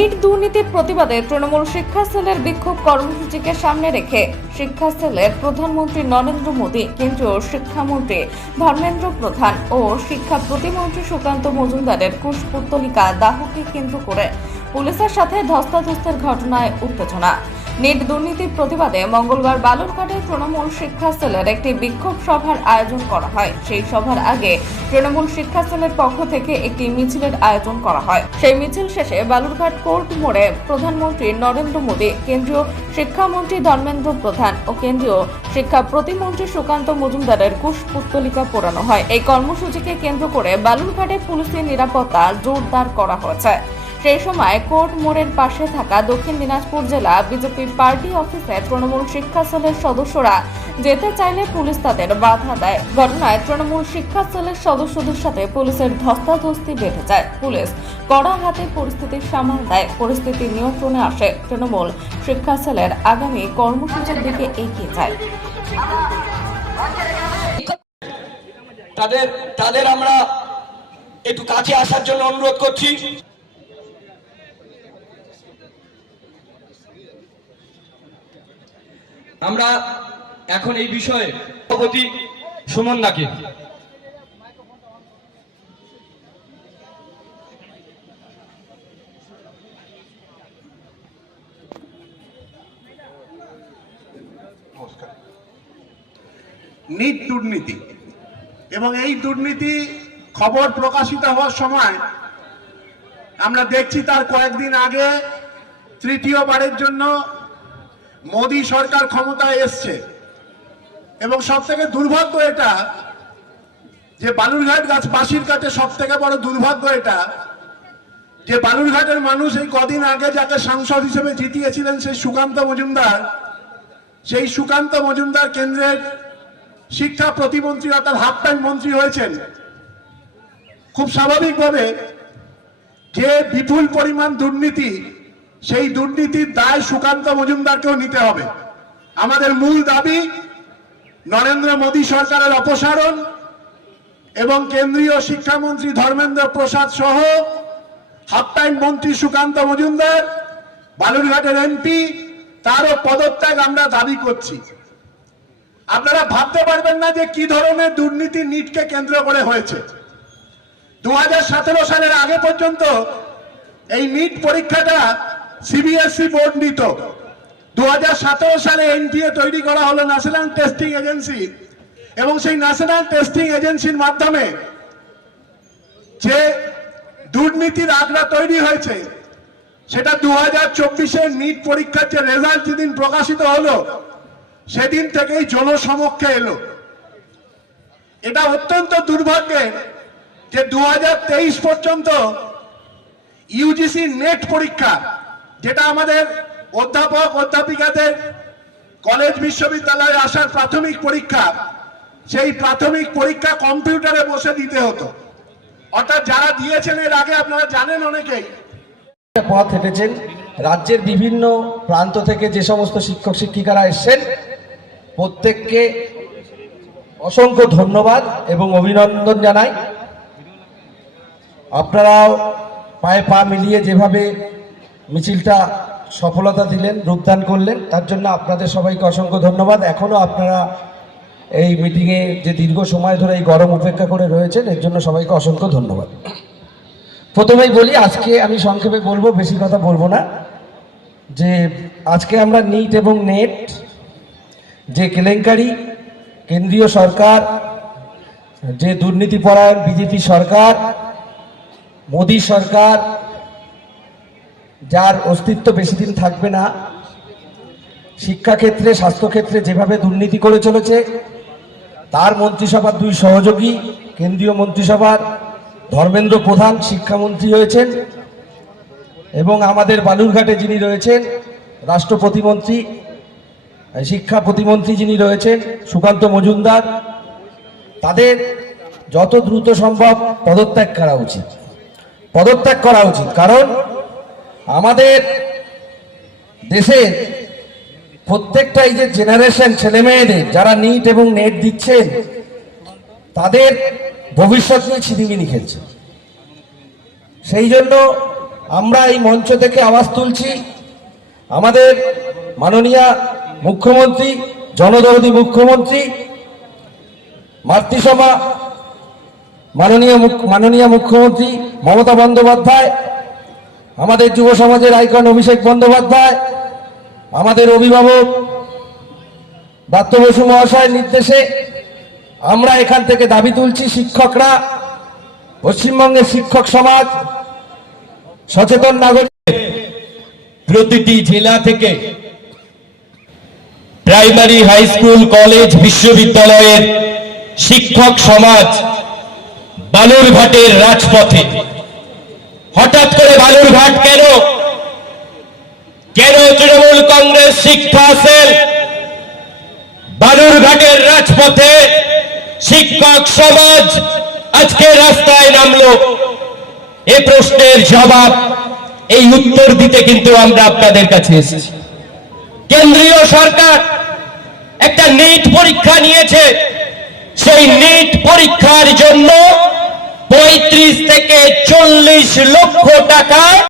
NEET দুর্নীতির প্রতিবাদে তৃণমূল শিক্ষাস্থলের বিক্ষোভ কর্মসূচিকে সামনে রেখে শিক্ষাস্থলের প্রধানমন্ত্রী নরেন্দ্র মোদী, কেন্দ্রীয় শিক্ষামন্ত্রী ধর্মেন্দ্র প্রধান ও শিক্ষা প্রতিমন্ত্রী সুকান্ত মজুমদারের কুশপুত্তলিকা দাহকে কেন্দ্র করে পুলিশের সাথে ধস্তাধস্তের ঘটনায় উত্তেজনা। নিট দুর্নীতির প্রতিবাদে মঙ্গলবার বালুরঘাটে তৃণমূল শিক্ষা সেলের একটি বিক্ষোভ সভার আয়োজন করা হয়। সেই সভার আগে তৃণমূল শিক্ষাস্থলের পক্ষ থেকে একটি মিছিলের আয়োজন করা হয়। সেই মিছিল শেষে বালুরঘাট কোর্ট মোড়ে প্রধানমন্ত্রী নরেন্দ্র মোদী, কেন্দ্রীয় শিক্ষামন্ত্রী ধর্মেন্দ্র প্রধান ও কেন্দ্রীয় শিক্ষা প্রতিমন্ত্রী সুকান্ত মজুমদারের কুশপুত্তলিকা পোড়ানো হয়। এই কর্মসূচিকে কেন্দ্র করে বালুরঘাটে পুলিশের নিরাপত্তা জোরদার করা হয়েছে। সেই সময় কোর্ট মোড়ের পাশে থাকা দক্ষিণ দিনাজপুর জেলা বিজেপি পার্টি অফিসে তৃণমূল শিক্ষা সেলের সদস্যরা যেতে চাইলে পুলিশ তাদের বাধা দেয়। ঘটনায় তৃণমূল শিক্ষা সেলের সদস্যদের সাথে পুলিশের ধস্তাধস্তি বেঁধে যায়। পুলিশ কড়া হাতে পরিস্থিতি সামাল দেয়, পরিস্থিতি নিয়ন্ত্রণে আসে। তৃণমূল শিক্ষা সেলের আগামী কর্মসূচির দিকে এগিয়ে যায়। তাদের তাদের আমরা একটু কাছে আসার জন্য অনুরোধ করছি। আমরা এখন এই বিষয়ে সভাপতি সুমন নাকি? নিট দুর্নীতি এবং এই দুর্নীতি খবর প্রকাশিত হওয়ার সময় আমরা দেখছি তার কয়েকদিন আগে তৃতীয়বারের জন্য মোদী সরকার ক্ষমতায় এসছে। এবং সব থেকে দুর্ভাগ্য এটা যে বালুরঘাট গাছবাসীর কাছে সব থেকে বড় দুর্ভাগ্য এটা যে বালুরঘাটের মানুষ এই কদিন আগে যাকে সাংসদ হিসেবে জিতিয়েছিলেন সেই সুকান্ত মজুমদার, সেই সুকান্ত মজুমদার কেন্দ্রের শিক্ষা প্রতিমন্ত্রী অর্থাৎ হাফ টাইম মন্ত্রী হয়েছেন। খুব স্বাভাবিকভাবে যে বিপুল পরিমাণ দুর্নীতি সেই দুর্নীতির দায় সুকান্ত মজুমদারকেও নিতে হবে। আমাদের মূল দাবি নরেন্দ্র মোদী সরকারের অপসারণ এবং কেন্দ্রীয় শিক্ষামন্ত্রী ধর্মেন্দ্র প্রসাদ সহ হাফ টাইম মন্ত্রী সুকান্ত মজুমদার, বালুরঘাটের এমপি, তারও পদত্যাগ আমরা দাবি করছি। আপনারা ভাবতে পারবেন না যে কি ধরনের দুর্নীতি নিটকে কেন্দ্র করে হয়েছে। দু হাজার সতেরো সালের আগে পর্যন্ত এই নিট পরীক্ষাটা সিবিএসই বোর্ড নিত দু সালে এনটিএ তৈরি করা হলো ন্যাশনাল টেস্টিং এজেন্সি এবং সেই ন্যাশনাল টেস্টিং এজেন্সির মাধ্যমে যে দুর্নীতির আগ্রা তৈরি হয়েছে, সেটা দু হাজার চব্বিশের নিট পরীক্ষার যে রেজাল্ট যেদিন প্রকাশিত হলো, সেদিন থেকেই জনসমক্ষে এলো। এটা অত্যন্ত দুর্ভাগ্যের যে দু হাজার তেইশ পর্যন্ত ইউজিসি নেট পরীক্ষা যেটা আমাদের অধ্যাপক, অধ্যাপিকাদের কলেজ বিশ্ববিদ্যালয়ে আসার প্রাথমিক পরীক্ষা, সেই প্রাথমিক পরীক্ষা কম্পিউটারে বসে দিতে হতো। অর্থাৎ যারা দিয়েছেন এর আগে আপনারা জানেন অনেকেই। পথ হেঁটেছেন, রাজ্যের বিভিন্ন প্রান্ত থেকে যে সমস্ত শিক্ষক, শিক্ষিকারা এসছেন, প্রত্যেককে অসংখ্য ধন্যবাদ এবং অভিনন্দন জানাই। আপনারাও পায়ে পা মিলিয়ে যেভাবে মিছিলটা সফলতা দিলেন, রূপদান করলেন। তার জন্য আপনাদের সবাইকে অসংখ্য ধন্যবাদ। এখনও আপনারা এই মিটিংয়ে যে দীর্ঘ সময় ধরে এই গরম উপেক্ষা করে রয়েছেন, এর জন্য সবাইকে অসংখ্য ধন্যবাদ। প্রথমেই বলি, আজকে আমি সংক্ষেপে বলব, বেশি কথা বলব না, যে আজকে আমরা নিট এবং নেট যে কেলেঙ্কারি, কেন্দ্রীয় সরকার, যে দুর্নীতিপরায়ণ বিজেপি সরকার, মোদী সরকার যার অস্তিত্ব বেশি দিন থাকবে না, শিক্ষাক্ষেত্রে, স্বাস্থ্যক্ষেত্রে যেভাবে দুর্নীতি করে চলেছে, তার মন্ত্রিসভার দুই সহযোগী, কেন্দ্রীয় মন্ত্রিসভার ধর্মেন্দ্র প্রধান শিক্ষামন্ত্রী হয়েছেন এবং আমাদের বালুরঘাটে যিনি রয়েছেন, রাষ্ট্র প্রতিমন্ত্রী শিক্ষা প্রতিমন্ত্রী যিনি রয়েছেন, সুকান্ত মজুমদার, তাদের যত দ্রুত সম্ভব পদত্যাগ করা উচিত। পদত্যাগ করা উচিত। কারণ আমাদের দেশের প্রত্যেকটা এই যে জেনারেশন ছেলে মেয়েদের যারা নিট এবং নেট দিচ্ছেন, তাদের ভবিষ্যৎ নিয়ে ছিনিমিনি খেলছে। সেই জন্য আমরা এই মঞ্চ থেকে আওয়াজ তুলছি। আমাদের মাননীয় মুখ্যমন্ত্রী, জনদরদী মুখ্যমন্ত্রী, মাতৃসভা, মাননীয় মাননীয় মুখ্যমন্ত্রী মমতা বন্দ্যোপাধ্যায় আমাদের যুব সমাজের আইকন অভিষেক বন্দ্যোপাধ্যায়, আমাদের অভিভাবক দত্ত বসু মহাশয়ের নির্দেশে আমরা এখান থেকে দাবি তুলছি শিক্ষকরা, পশ্চিমবঙ্গের শিক্ষক সমাজ, সচেতন নাগরিক প্রতিটি জেলা থেকে প্রাইমারি, হাই স্কুল, কলেজ, বিশ্ববিদ্যালয়ের শিক্ষক সমাজ বালুরঘাটের রাজপথে। হঠাৎ করে বালুরঘাট কেন? কেন তৃণমূল কংগ্রেস শিক্ষা সেল বালুরঘাটের রাজপথে শিক্ষক সমাজ আজকে রাস্তায় নামলো? এ প্রশ্নের জবাব, এই উত্তর দিতে কিন্তু আমরা আপনাদের কাছে এসেছি। কেন্দ্রীয় সরকার একটা নিট পরীক্ষা নিয়েছে। সেই নিট পরীক্ষার জন্য পঁয়ত্রিশ থেকে চল্লিশ লক্ষ টাকা